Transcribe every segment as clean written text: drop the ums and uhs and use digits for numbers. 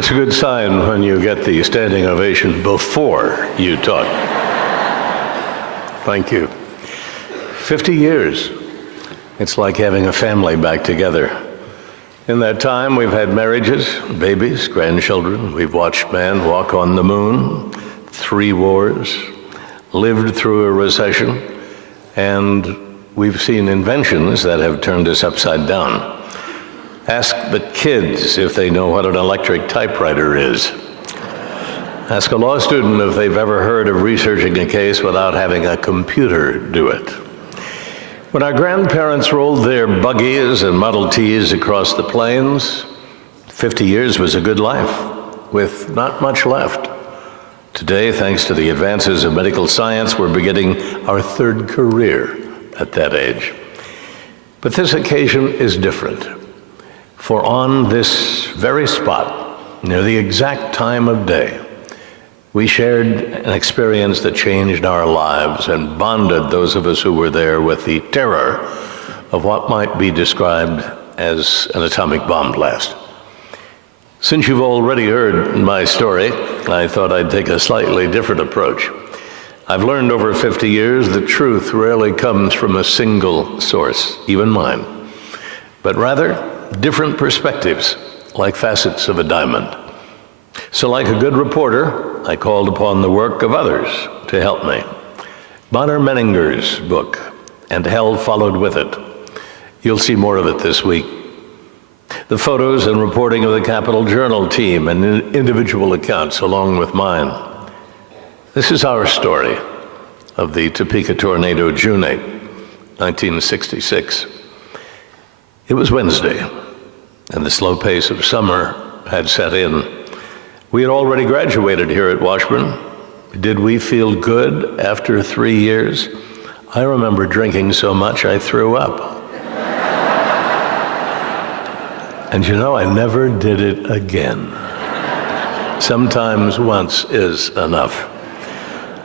It's a good sign when you get the standing ovation before you talk. Thank you. 50 years. It's like having a family back together. In that time, we've had marriages, babies, grandchildren. We've watched man walk on the moon, 3 wars, lived through a recession, and we've seen inventions that have turned us upside down. Ask the kids if they know what an electric typewriter is. Ask a law student if they've ever heard of researching a case without having a computer do it. When our grandparents rolled their buggies and Model Ts across the plains, 50 years was a good life, with not much left. Today, thanks to the advances of medical science, we're beginning our 3rd career at that age. But this occasion is different. For on this very spot, near the exact time of day, we shared an experience that changed our lives and bonded those of us who were there with the terror of what might be described as an atomic bomb blast. Since you've already heard my story, I thought I'd take a slightly different approach. I've learned over 50 years that truth rarely comes from a single source, even mine, but rather different perspectives, like facets of a diamond. So like a good reporter, I called upon the work of others to help me. Bonner Menninger's book, And Hell Followed With It. You'll see more of it this week. The photos and reporting of the Capitol Journal team and individual accounts along with mine. This is our story of the Topeka tornado, June 8, 1966. It was Wednesday, and the slow pace of summer had set in. We had already graduated here at Washburn. Did we feel good after 3 years? I remember drinking so much I threw up. And you know, I never did it again. Sometimes once is enough.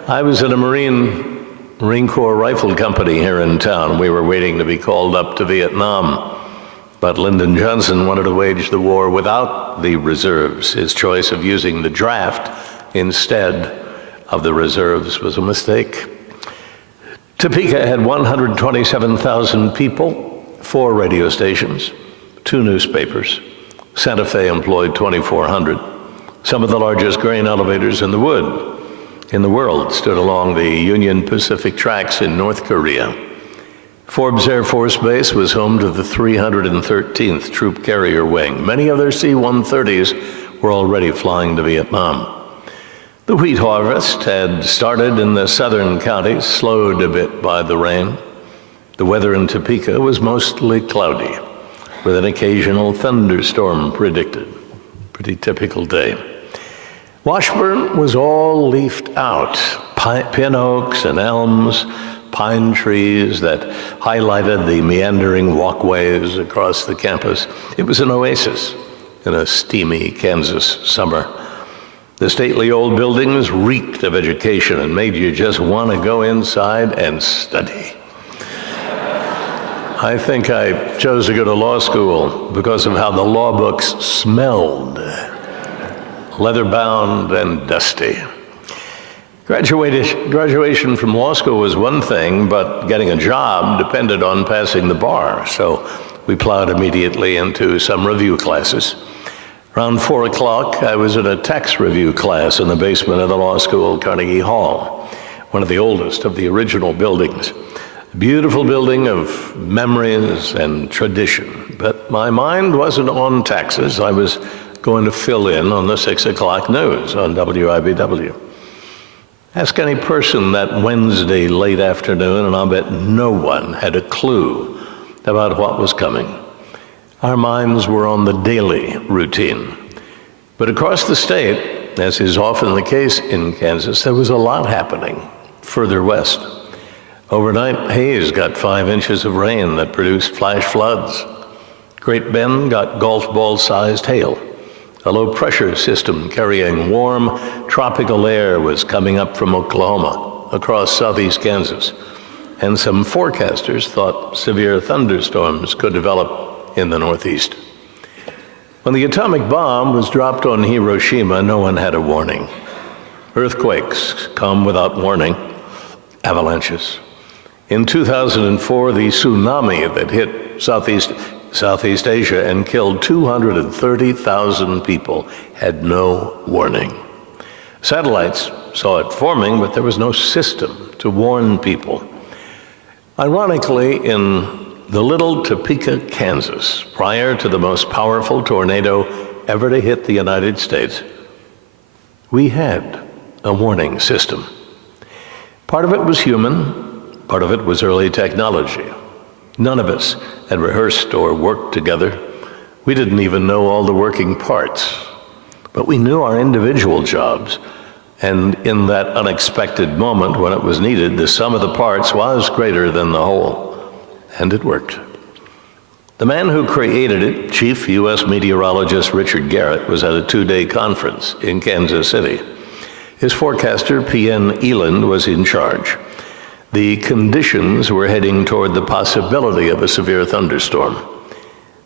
I was at a Marine Corps rifle company here in town. We were waiting to be called up to Vietnam. But Lyndon Johnson wanted to wage the war without the reserves. His choice of using the draft instead of the reserves was a mistake. Topeka had 127,000 people, 4 radio stations, 2 newspapers. Santa Fe employed 2,400. Some of the largest grain elevators in the world stood along the Union Pacific tracks in North Korea. Forbes Air Force Base was home to the 313th Troop Carrier Wing. Many of their C-130s were already flying to Vietnam. The wheat harvest had started in the southern counties, slowed a bit by the rain. The weather in Topeka was mostly cloudy, with an occasional thunderstorm predicted. Pretty typical day. Washburn was all leafed out, pin oaks and elms, pine trees that highlighted the meandering walkways across the campus. It was an oasis in a steamy Kansas summer. The stately old buildings reeked of education and made you just want to go inside and study. I think I chose to go to law school because of how the law books smelled, leather-bound and dusty. Graduation from law school was one thing, but getting a job depended on passing the bar, so we plowed immediately into some review classes. Around 4 o'clock, I was in a tax review class in the basement of the law school, Carnegie Hall, one of the oldest of the original buildings. A beautiful building of memories and tradition, but my mind wasn't on taxes. I was going to fill in on the 6 o'clock news on WIBW. Ask any person that Wednesday late afternoon, and I'll bet no one had a clue about what was coming. Our minds were on the daily routine. But across the state, as is often the case in Kansas, there was a lot happening further west. Overnight, Hayes got 5 inches of rain that produced flash floods. Great Bend got golf ball-sized hail. A low-pressure system carrying warm, tropical air was coming up from Oklahoma across southeast Kansas, and some forecasters thought severe thunderstorms could develop in the northeast. When the atomic bomb was dropped on Hiroshima, no one had a warning. Earthquakes come without warning, avalanches. In 2004, the tsunami that hit Southeast Asia and killed 230,000 people had no warning. Satellites saw it forming, but there was no system to warn people. Ironically, in the little Topeka, Kansas, prior to the most powerful tornado ever to hit the United States, we had a warning system. Part of it was human, part of it was early technology. None of us had rehearsed or worked together. We didn't even know all the working parts, but we knew our individual jobs. And in that unexpected moment when it was needed, the sum of the parts was greater than the whole. And it worked. The man who created it, Chief U.S. Meteorologist Richard Garrett, was at a 2-day conference in Kansas City. His forecaster, P.N. Eland, was in charge. The conditions were heading toward the possibility of a severe thunderstorm.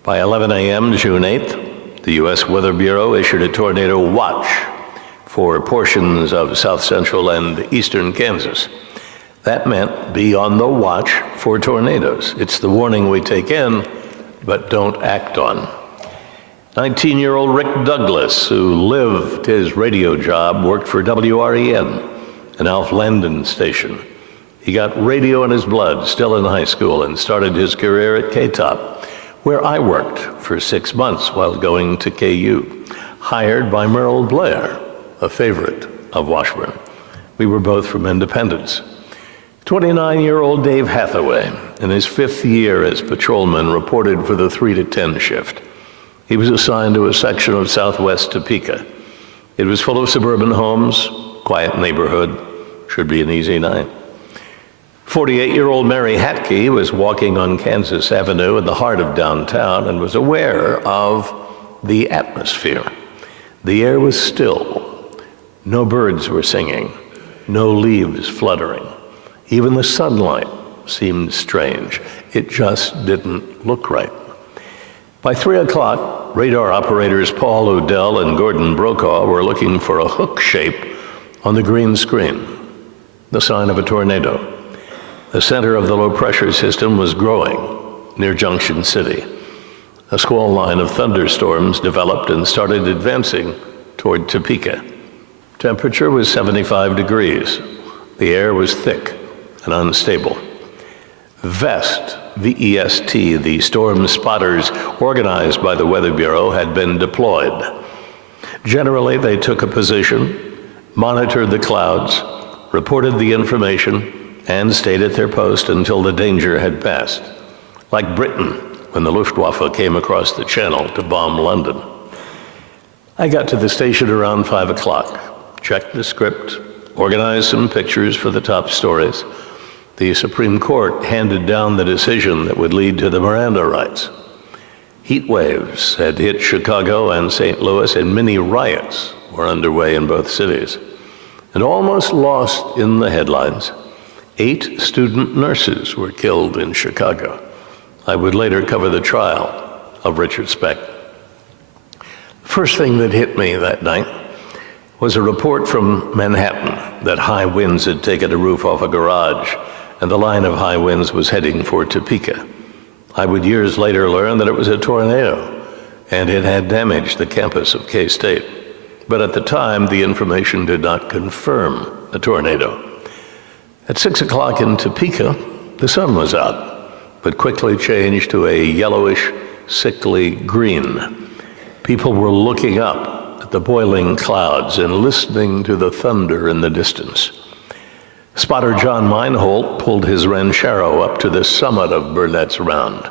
By 11 a.m. June 8th, the U.S. Weather Bureau issued a tornado watch for portions of south central and eastern Kansas. That meant be on the watch for tornadoes. It's the warning we take in, but don't act on. 19-year-old Rick Douglas, who lived his radio job, worked for WREN, an Alf Landon station. He got radio in his blood, still in high school, and started his career at KTOP, where I worked for 6 months while going to KU, hired by Merle Blair, a favorite of Washburn. We were both from Independence. 29-year-old Dave Hathaway, in his 5th year as patrolman, reported for the 3 to 10 shift. He was assigned to a section of southwest Topeka. It was full of suburban homes, quiet neighborhood, should be an easy night. 48-year-old Mary Hatke was walking on Kansas Avenue in the heart of downtown and was aware of the atmosphere. The air was still. No birds were singing, no leaves fluttering. Even the sunlight seemed strange. It just didn't look right. By 3 o'clock, radar operators Paul Odell and Gordon Brokaw were looking for a hook shape on the green screen, the sign of a tornado. The center of the low-pressure system was growing near Junction City. A squall line of thunderstorms developed and started advancing toward Topeka. Temperature was 75 degrees. The air was thick and unstable. VEST, V-E-S-T, the storm spotters organized by the Weather Bureau, had been deployed. Generally, they took a position, monitored the clouds, reported the information, and stayed at their post until the danger had passed, like Britain when the Luftwaffe came across the channel to bomb London. I got to the station around 5 o'clock, checked the script, organized some pictures for the top stories. The Supreme Court handed down the decision that would lead to the Miranda rights. Heat waves had hit Chicago and St. Louis, and mini riots were underway in both cities. And almost lost in the headlines, 8 student nurses were killed in Chicago. I would later cover the trial of Richard Speck. First thing that hit me that night was a report from Manhattan that high winds had taken a roof off a garage, and the line of high winds was heading for Topeka. I would years later learn that it was a tornado, and it had damaged the campus of K-State. But at the time, the information did not confirm a tornado. At 6 o'clock in Topeka, the sun was out, but quickly changed to a yellowish, sickly green. People were looking up at the boiling clouds and listening to the thunder in the distance. Spotter John Meinholt pulled his ranchero up to the summit of Burnett's Round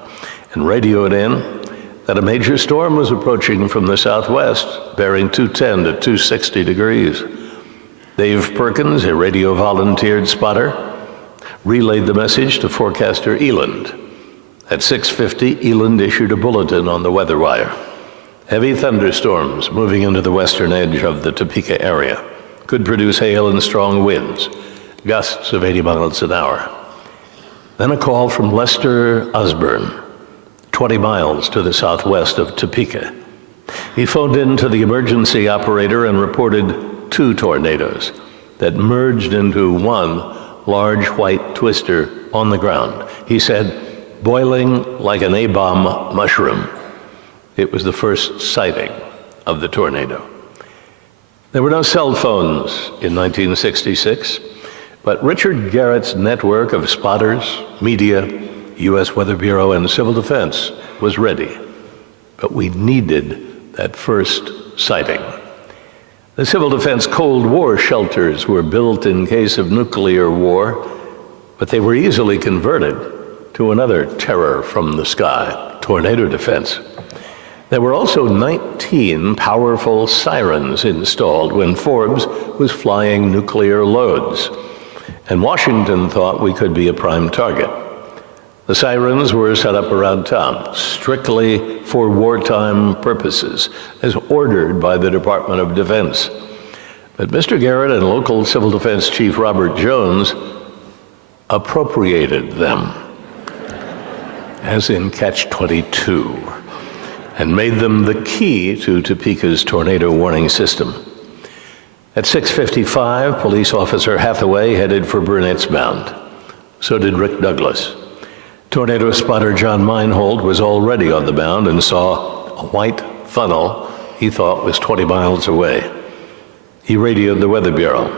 and radioed in that a major storm was approaching from the southwest, bearing 210 to 260 degrees. Dave Perkins, a radio volunteered spotter, relayed the message to forecaster Eland. At 6:50, Eland issued a bulletin on the weather wire. Heavy thunderstorms moving into the western edge of the Topeka area could produce hail and strong winds, gusts of 80 miles an hour. Then a call from Lester Osborne, 20 miles to the southwest of Topeka. He phoned in to the emergency operator and reported 2 tornadoes that merged into one large white twister on the ground. He said, boiling like an A-bomb mushroom. It was the first sighting of the tornado. There were no cell phones in 1966, but Richard Garrett's network of spotters, media, U.S. Weather Bureau, and Civil Defense was ready. But we needed that first sighting. The Civil Defense Cold War shelters were built in case of nuclear war, but they were easily converted to another terror from the sky, tornado defense. There were also 19 powerful sirens installed when Forbes was flying nuclear loads, and Washington thought we could be a prime target. The sirens were set up around town, strictly for wartime purposes, as ordered by the Department of Defense. But Mr. Garrett and local Civil Defense Chief Robert Jones appropriated them, as in Catch-22, and made them the key to Topeka's tornado warning system. At 6:55, Police Officer Hathaway headed for Burnett's Mound. So did Rick Douglas. Tornado spotter John Meinhold was already on the mound and saw a white funnel he thought was 20 miles away. He radioed the Weather Bureau,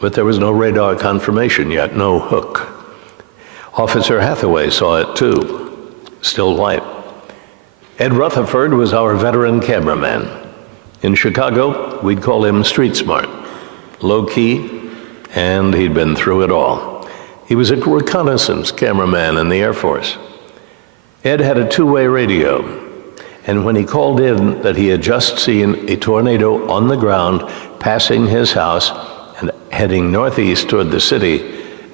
but there was no radar confirmation yet, no hook. Officer Hathaway saw it too, still white. Ed Rutherford was our veteran cameraman. In Chicago, we'd call him street smart, low-key, and he'd been through it all. He was a reconnaissance cameraman in the Air Force. Ed had a 2-way radio, and when he called in that he had just seen a tornado on the ground passing his house and heading northeast toward the city,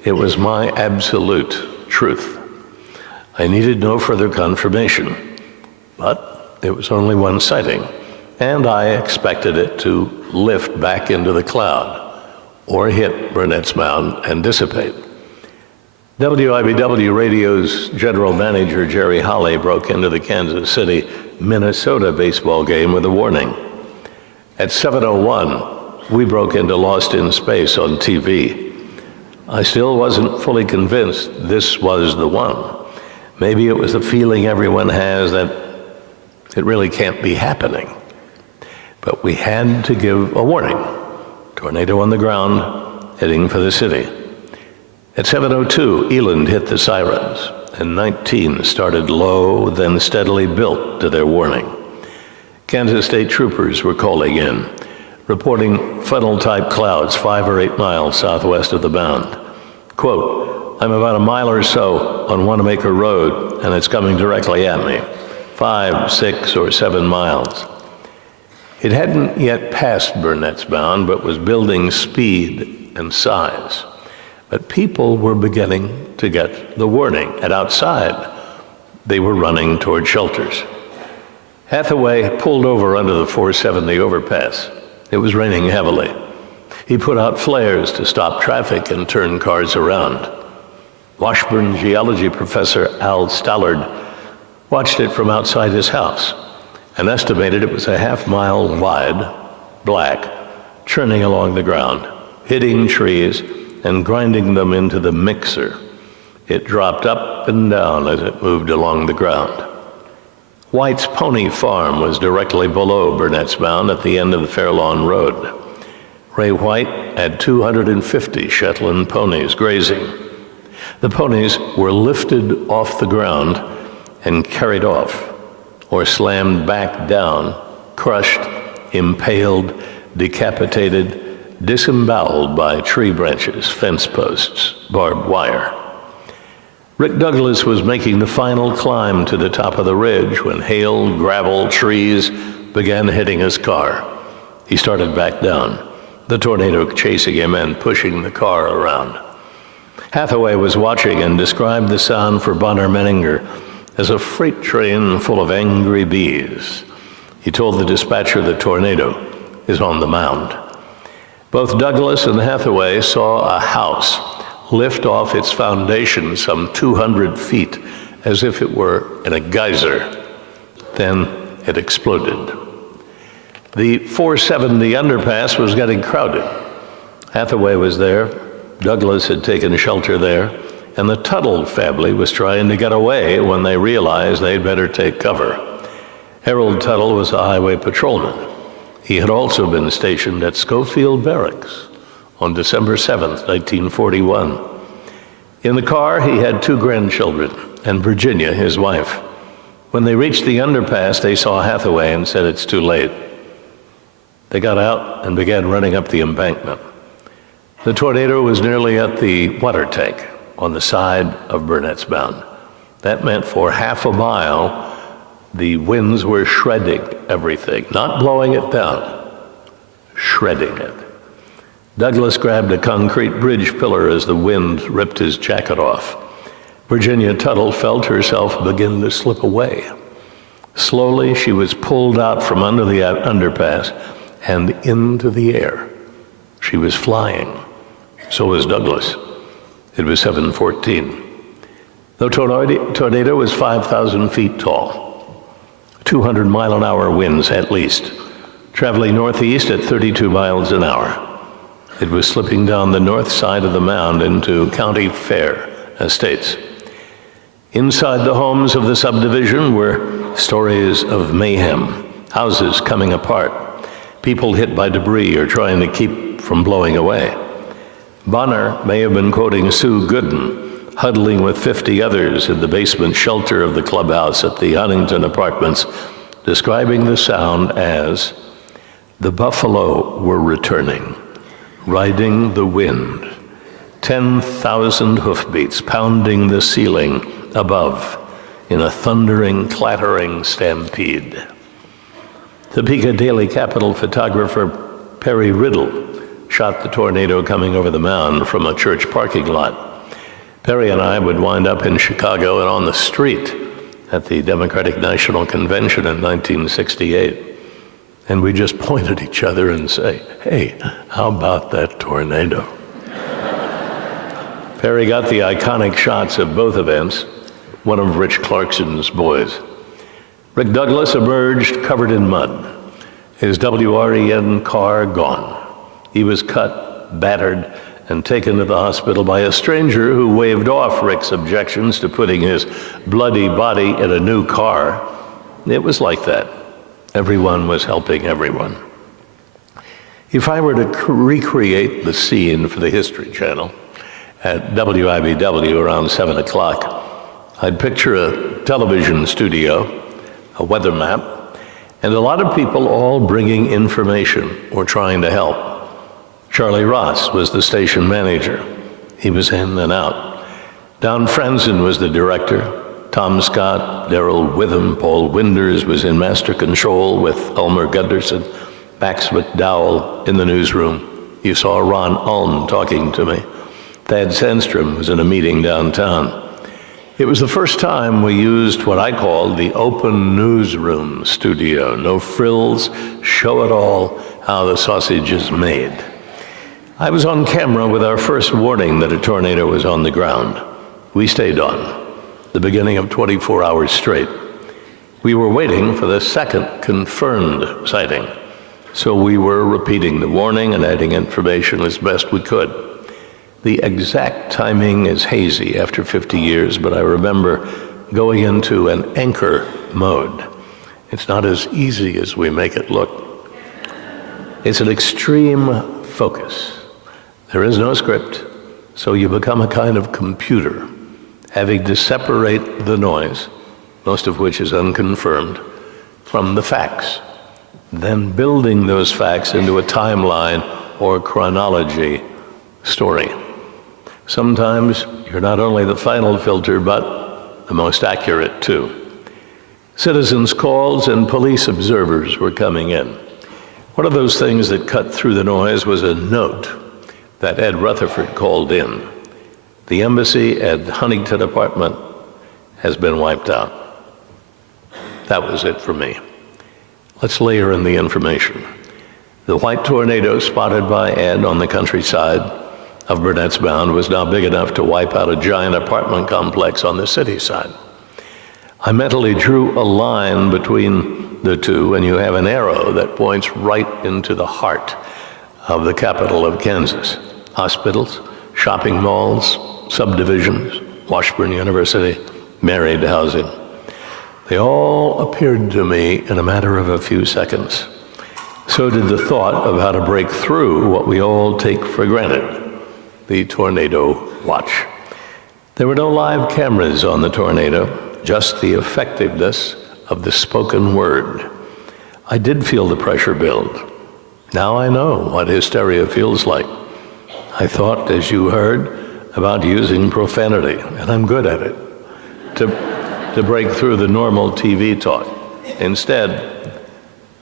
it was my absolute truth. I needed no further confirmation. But it was only one sighting, and I expected it to lift back into the cloud or hit Burnett's Mound and dissipate. WIBW Radio's general manager, Jerry Holley, broke into the Kansas City, Minnesota baseball game with a warning. At 7:01, we broke into Lost in Space on TV. I still wasn't fully convinced this was the one. Maybe it was the feeling everyone has that it really can't be happening. But we had to give a warning. Tornado on the ground, heading for the city. At 7:02, Eland hit the sirens, and 19 started low, then steadily built to their warning. Kansas State troopers were calling in, reporting funnel-type clouds 5 or 8 miles southwest of the mound. Quote, I'm about a mile or so on Wanamaker Road, and it's coming directly at me. 5, 6, or 7 miles. It hadn't yet passed Burnett's Mound, but was building speed and size. But people were beginning to get the warning, and outside, they were running toward shelters. Hathaway pulled over under the 470 overpass. It was raining heavily. He put out flares to stop traffic and turn cars around. Washburn geology professor Al Stallard watched it from outside his house and estimated it was a half-mile wide, black, churning along the ground, hitting trees and grinding them into the mixer. It dropped up and down as it moved along the ground. White's Pony Farm was directly below Burnett's Mound at the end of the Fairlawn Road. Ray White had 250 Shetland ponies grazing. The ponies were lifted off the ground and carried off, or slammed back down, crushed, impaled, decapitated, disemboweled by tree branches, fence posts, barbed wire. Rick Douglas was making the final climb to the top of the ridge when hail, gravel, trees began hitting his car. He started back down, the tornado chasing him and pushing the car around. Hathaway was watching and described the sound for Bonner Menninger as a freight train full of angry bees. He told the dispatcher the tornado is on the mound. Both Douglas and Hathaway saw a house lift off its foundation some 200 feet as if it were in a geyser. Then it exploded. The 470 underpass was getting crowded. Hathaway was there, Douglas had taken shelter there, and the Tuttle family was trying to get away when they realized they'd better take cover. Harold Tuttle was a highway patrolman. He had also been stationed at Schofield Barracks on December 7th, 1941. In the car, he had 2 grandchildren and Virginia, his wife. When they reached the underpass, they saw Hathaway and said, "It's too late." They got out and began running up the embankment. The tornado was nearly at the water tank on the side of Burnett's Mound. That meant for half a mile, the winds were shredding everything, not blowing it down, shredding it. Douglas grabbed a concrete bridge pillar as the wind ripped his jacket off. Virginia Tuttle felt herself begin to slip away. Slowly, she was pulled out from under the underpass and into the air. She was flying. So was Douglas. It was 7:14. The tornado was 5,000 feet tall, 200-mile-an-hour winds at least, traveling northeast at 32 miles an hour. It was slipping down the north side of the mound into County Fair estates. Inside the homes of the subdivision were stories of mayhem, houses coming apart, people hit by debris or trying to keep from blowing away. Bonner may have been quoting Sue Gooden, huddling with 50 others in the basement shelter of the clubhouse at the Huntington Apartments, describing the sound as, "The buffalo were returning, riding the wind, 10,000 hoofbeats pounding the ceiling above in a thundering, clattering stampede." Topeka Daily Capital photographer Perry Riddle shot the tornado coming over the mound from a church parking lot. Perry and I would wind up in Chicago and on the street at the Democratic National Convention in 1968. And we just point at each other and say, "Hey, how about that tornado?" Perry got the iconic shots of both events, one of Rich Clarkson's boys. Rick Douglas emerged covered in mud, his WREN car gone. He was cut, battered, and taken to the hospital by a stranger who waved off Rick's objections to putting his bloody body in a new car. It was like that. Everyone was helping everyone. If I were to recreate the scene for the History Channel at WIBW around 7 o'clock, I'd picture a television studio, a weather map, and a lot of people all bringing information or trying to help. Charlie Ross was the station manager. He was in and out. Don Franzen was the director. Tom Scott, Darrell Witham, Paul Winders was in master control with Elmer Gunderson, Max McDowell in the newsroom. You saw Ron Ulm talking to me. Thad Sandstrom was in a meeting downtown. It was the first time we used what I called the open newsroom studio. No frills, show it all, how the sausage is made. I was on camera with our first warning that a tornado was on the ground. We stayed on, the beginning of 24 hours straight. We were waiting for the second confirmed sighting, so we were repeating the warning and adding information as best we could. The exact timing is hazy after 50 years, but I remember going into an anchor mode. It's not as easy as we make it look. It's an extreme focus. There is no script, so you become a kind of computer, having to separate the noise, most of which is unconfirmed, from the facts, then building those facts into a timeline or chronology story. Sometimes you're not only the final filter, but the most accurate too. Citizens' calls and police observers were coming in. One of those things that cut through the noise was a note that Ed Rutherford called in. The embassy at Huntington Apartment has been wiped out. That was it for me. Let's layer in the information. The white tornado spotted by Ed on the countryside of Burnett's Mound was now big enough to wipe out a giant apartment complex on the city side. I mentally drew a line between the two, and you have an arrow that points right into the heart of the capital of Kansas. Hospitals, shopping malls, subdivisions, Washburn University, married housing. They all appeared to me in a matter of a few seconds. So did the thought of how to break through what we all take for granted, the tornado watch. There were no live cameras on the tornado, just the effectiveness of the spoken word. I did feel the pressure build. Now I know what hysteria feels like. I thought, as you heard, about using profanity, and I'm good at it, to break through the normal TV talk. Instead,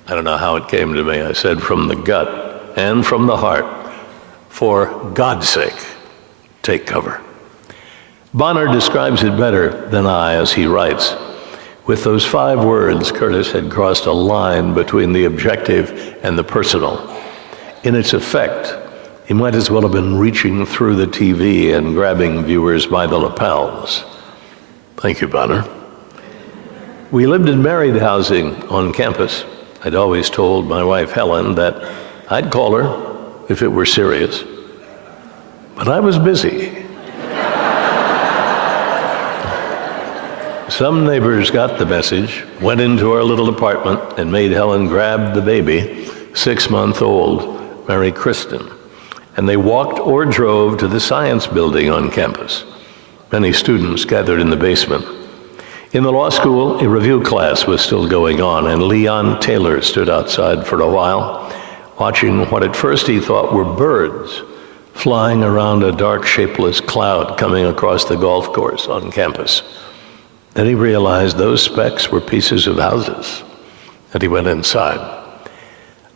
I don't know how it came to me, I said from the gut and from the heart, for God's sake, take cover. Bonner describes it better than I as he writes. With those 5 words, Kurtis had crossed a line between the objective and the personal. In its effect, he might as well have been reaching through the TV and grabbing viewers by the lapels. Thank you, Bonner. We lived in married housing on campus. I'd always told my wife, Helen, that I'd call her if it were serious. But I was busy. Some neighbors got the message, went into our little apartment, and made Helen grab the baby, 6-month-old, Mary Kristen. And they walked or drove to the science building on campus. Many students gathered in the basement. In the law school, a review class was still going on, and Leon Taylor stood outside for a while, watching what at first he thought were birds flying around a dark, shapeless cloud coming across the golf course on campus. Then he realized those specks were pieces of houses, and he went inside.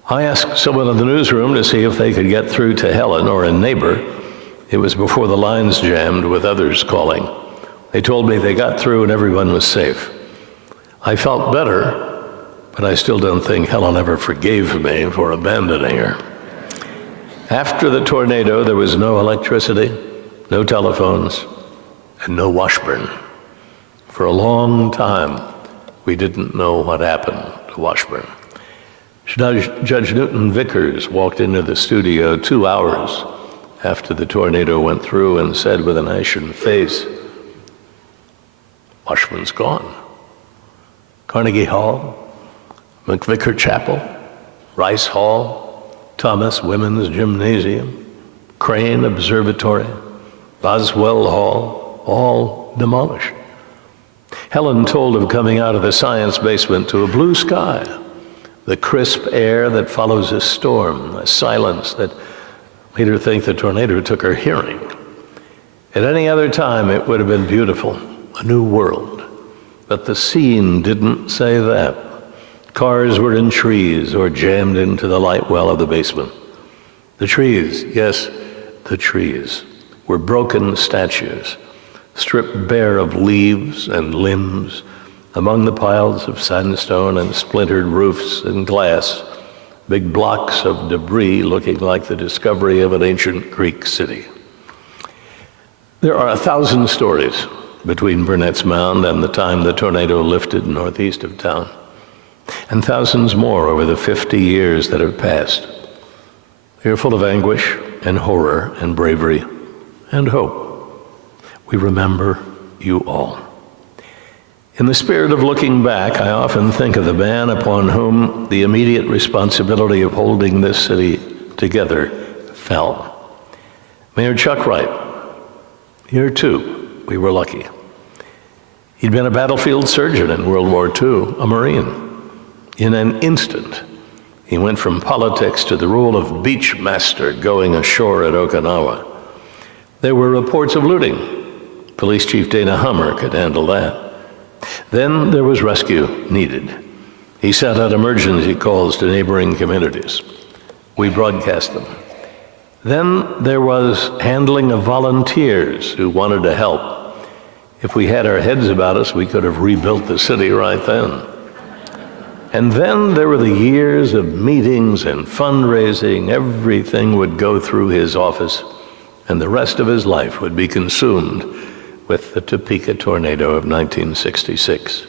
I asked someone in the newsroom to see if they could get through to Helen or a neighbor. It was before the lines jammed with others calling. They told me they got through and everyone was safe. I felt better, but I still don't think Helen ever forgave me for abandoning her. After the tornado, there was no electricity, no telephones, and no Washburn. For a long time, we didn't know what happened to Washburn. Judge Newton Vickers walked into the studio 2 hours after the tornado went through and said with an ashen face, Washburn's gone. Carnegie Hall, McVicker Chapel, Rice Hall, Thomas Women's Gymnasium, Crane Observatory, Boswell Hall, all demolished. Helen told of coming out of the science basement to a blue sky, the crisp air that follows a storm, a silence that made her think the tornado took her hearing. At any other time, it would have been beautiful, a new world. But the scene didn't say that. Cars were in trees or jammed into the light well of the basement. The trees, yes, the trees, were broken statues, stripped bare of leaves and limbs among the piles of sandstone and splintered roofs and glass, big blocks of debris looking like the discovery of an ancient Greek city. There are 1,000 stories between Burnett's Mound and the time the tornado lifted northeast of town, and thousands more over the 50 years that have passed. They are full of anguish and horror and bravery and hope. We remember you all. In the spirit of looking back, I often think of the man upon whom the immediate responsibility of holding this city together fell. Mayor Chuck Wright. Here, too, we were lucky. He'd been a battlefield surgeon in World War II, a Marine. In an instant, he went from politics to the role of beach master going ashore at Okinawa. There were reports of looting. Police Chief Dana Hummer could handle that. Then there was rescue needed. He sent out emergency calls to neighboring communities. We broadcast them. Then there was handling of volunteers who wanted to help. If we had our heads about us, we could have rebuilt the city right then. And then there were the years of meetings and fundraising. Everything would go through his office, and the rest of his life would be consumed with the Topeka tornado of 1966.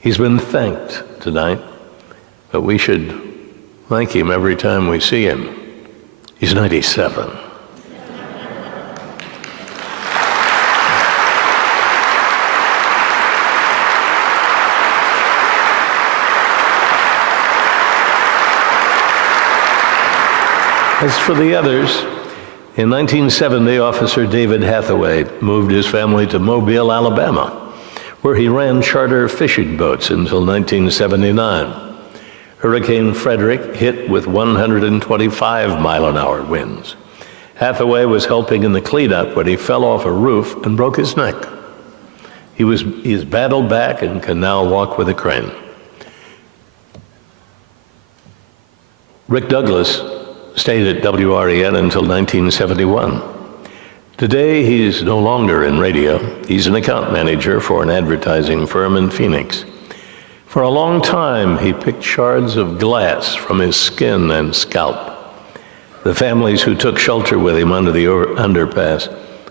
He's been thanked tonight, but we should thank him every time we see him. He's 97. As for the others, in 1970, Officer David Hathaway moved his family to Mobile, Alabama, where he ran charter fishing boats until 1979. Hurricane Frederick hit with 125-mile-an-hour winds. Hathaway was helping in the cleanup when he fell off a roof and broke his neck. He's battled back and can now walk with a crane. Rick Douglas stayed at WREN until 1971. Today, he's no longer in radio. He's an account manager for an advertising firm in Phoenix. For a long time, he picked shards of glass from his skin and scalp. The families who took shelter with him under the underpass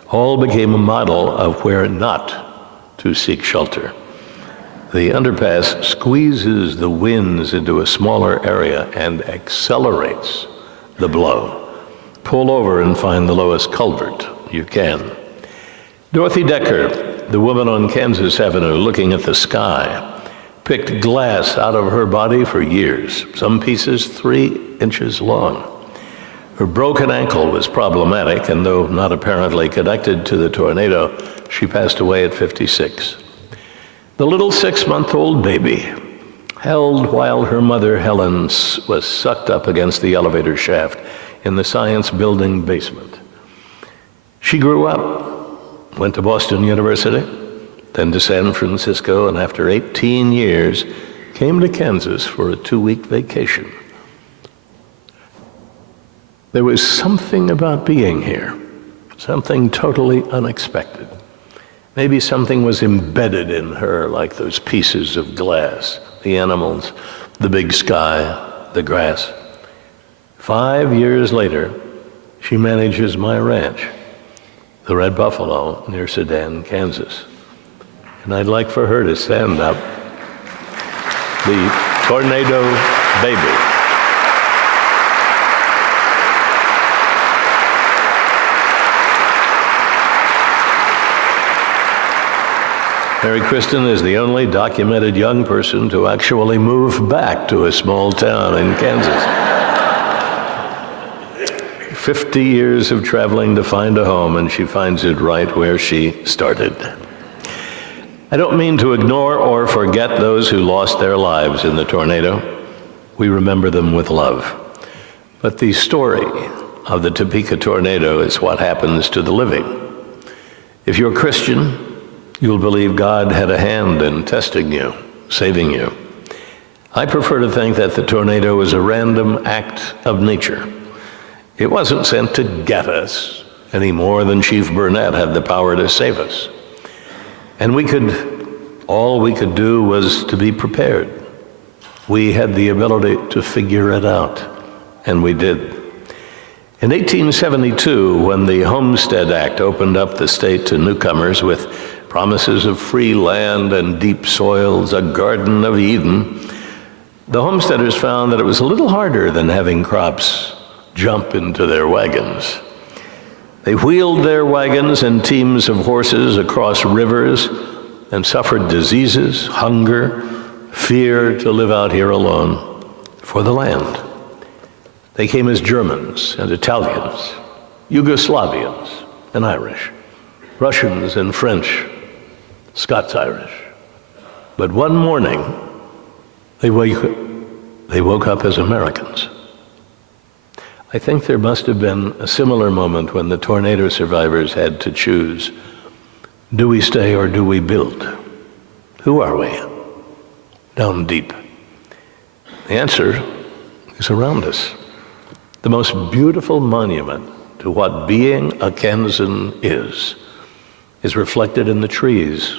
all became a model of where not to seek shelter. The underpass squeezes the winds into a smaller area and accelerates the blow. Pull over and find the lowest culvert you can. Dorothy Decker, the woman on Kansas Avenue looking at the sky, picked glass out of her body for years, some pieces 3 inches long. Her broken ankle was problematic, and though not apparently connected to the tornado, she passed away at 56. The little 6-month-old baby, held while her mother, Helen, was sucked up against the elevator shaft in the science building basement. She grew up, went to Boston University, then to San Francisco, and after 18 years, came to Kansas for a 2-week vacation. There was something about being here, something totally unexpected. Maybe something was embedded in her like those pieces of glass, the animals, the big sky, the grass. 5 years later, she manages my ranch, the Red Buffalo, near Sedan, Kansas. And I'd like for her to stand up, the tornado baby. Mary Kristen is the only documented young person to actually move back to a small town in Kansas. 50 years of traveling to find a home, and she finds it right where she started. I don't mean to ignore or forget those who lost their lives in the tornado. We remember them with love. But the story of the Topeka tornado is what happens to the living. If you're Christian, you'll believe God had a hand in testing you, saving you. I prefer to think that the tornado was a random act of nature. It wasn't sent to get us any more than Chief Burnett had the power to save us. And all we could do was to be prepared. We had the ability to figure it out, and we did. In 1872, when the Homestead Act opened up the state to newcomers with promises of free land and deep soils, a Garden of Eden, the homesteaders found that it was a little harder than having crops jump into their wagons. They wheeled their wagons and teams of horses across rivers and suffered diseases, hunger, fear to live out here alone for the land. They came as Germans and Italians, Yugoslavians and Irish, Russians and French, Scots-Irish. But one morning, they woke up as Americans. I think there must have been a similar moment when the tornado survivors had to choose, do we stay or do we build? Who are we? Down deep. The answer is around us. The most beautiful monument to what being a Kansan is reflected in the trees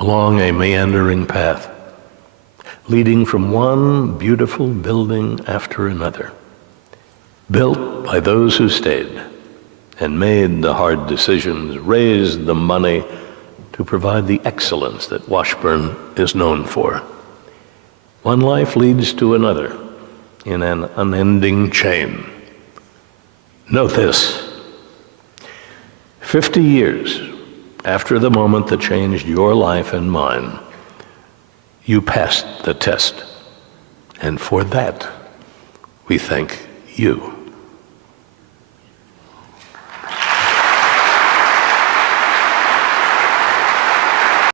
along a meandering path, leading from one beautiful building after another, built by those who stayed and made the hard decisions, raised the money to provide the excellence that Washburn is known for. One life leads to another in an unending chain. Note this: 50 years after the moment that changed your life and mine, you passed the test. And for that, we thank you.